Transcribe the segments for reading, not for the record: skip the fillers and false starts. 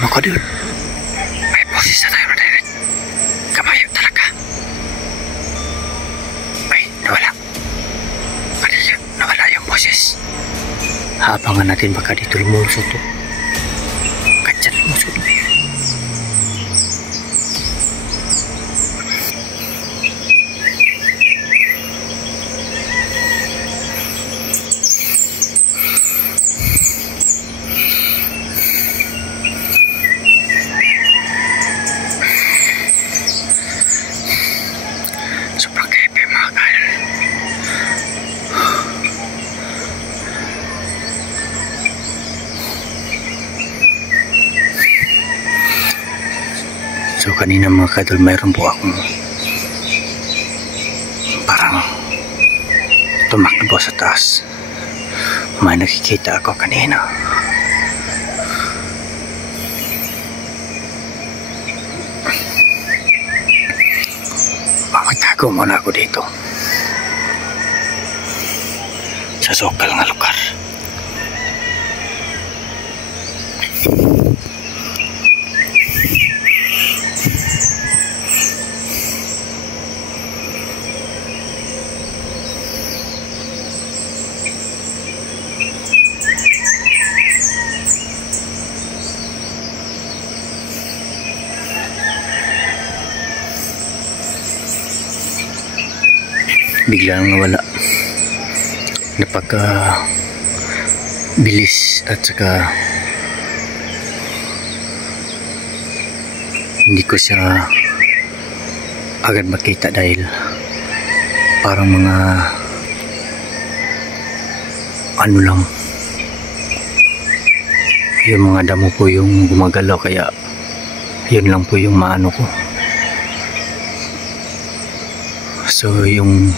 mo ko dude. May boses na tayo na direct. Kabayo talaga. Ay, nawala. Nawala yung boses. Habangan natin baka dito lumusot to. Kadyan lumusot na yun. Sobrang kepe mga kaidol. So kanina mga kaidol, mayroon po akong parang tumakbo sa taas. May nakikita ako kanina. Magtago muna ako dito sa sokal nga lugar. Bigla nang nawala. Napaka bilis at saka hindi ko siya agad makita dahil parang mga ano lang, yung mga damo po yung gumagalaw, kaya yun lang po yung maano ko. So yung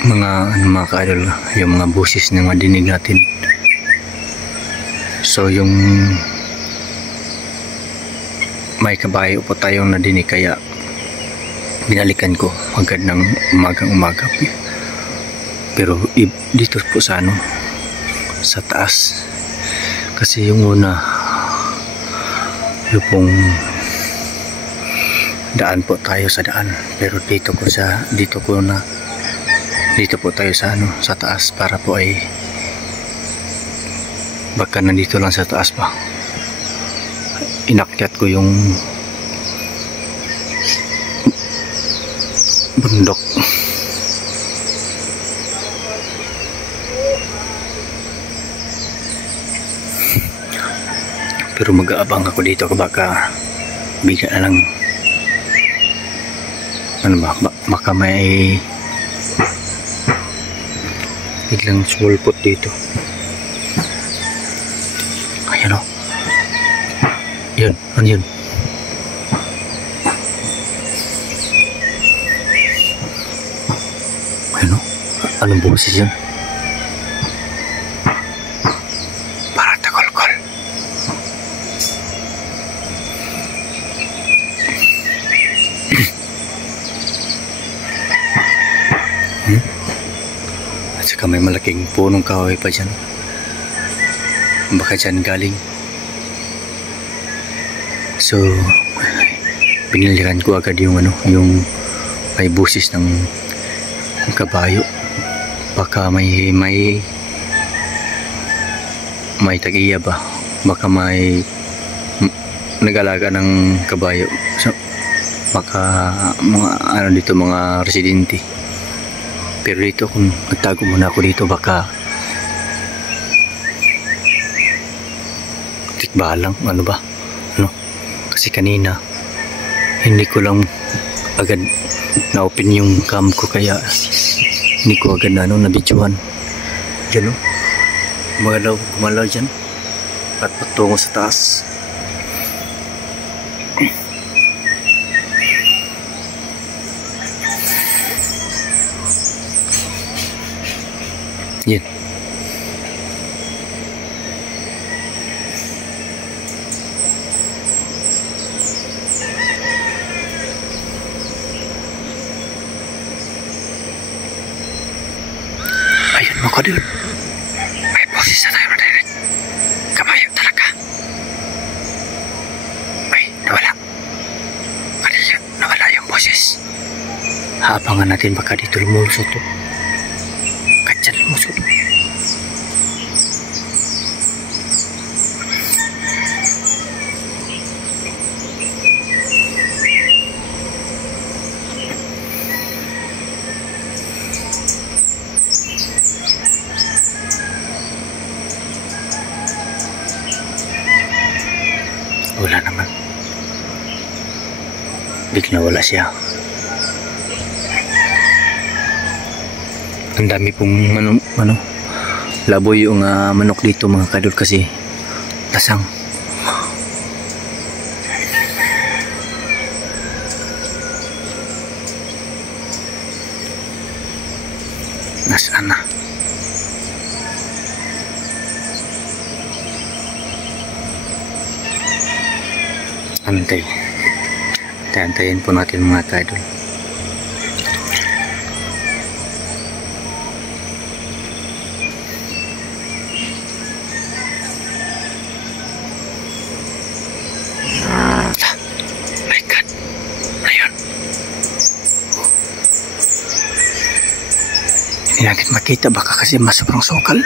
mga kaidol, yung mga boses na madinig natin, so yung may kabayo po tayong nadinig, kaya binalikan ko agad ng umaga. Pero dito po sa sa taas, kasi yung una yung pong daan po tayo sa daan, pero dito po tayo sa sa taas, para po ay baka nandito lang sa taas pa. Inakyat ko yung bundok. Pero mag-aabang ako dito, baka bigla na lang baka may biglang sumulpot dito. Ayan o. Yun, ano yun? Ayan o. Anong boses yun? Para takol-kol. At saka may malaking punong kahoy pa dyan. Baka dyan galing. So binilikan ko agad yung yung may busis ng kabayo. Baka may tag-iya ba, baka may nag-alaga ng kabayo. So baka mga dito, mga residente. Pero dito, kung nagtago muna ako dito, baka tikbalang kasi kanina hindi ko lang agad na-open yung cam ko, kaya hindi ko agad na-videohan. Yan o, gumalaw dyan at patungo sa taas. Yan. Ayun mga kaidol, may boses na tayo na direct. Kabayo talaga. Haabangan natin baka dito lumulusot to. Kachan lumusot. Wala naman. Bigla wala siya. Ang dami pong laboy yung manok dito mga kadol kasi lasang. Nasaan na? Antayin po natin mga kadol. My God, ayun. Hindi natin makita, baka kasi masobrang sokal.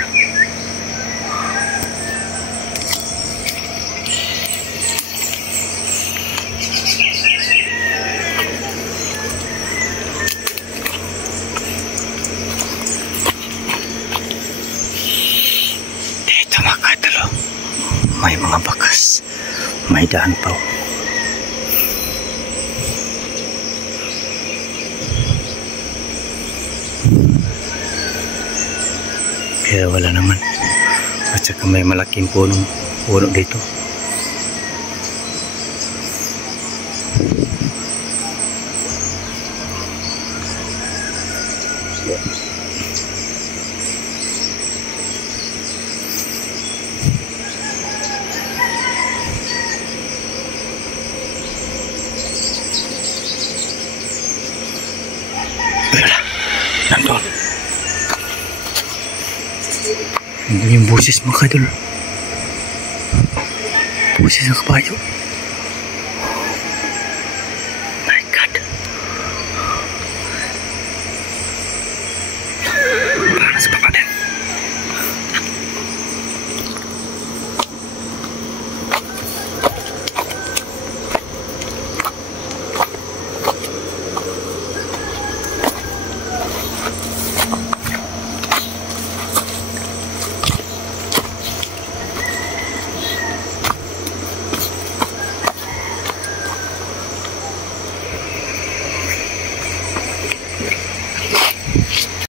May mga bakas, may daan pa. Pero wala naman. At saka may malaking puno dito. Nandun. Nandun yung boses mga kadol. Boses ng kabayo.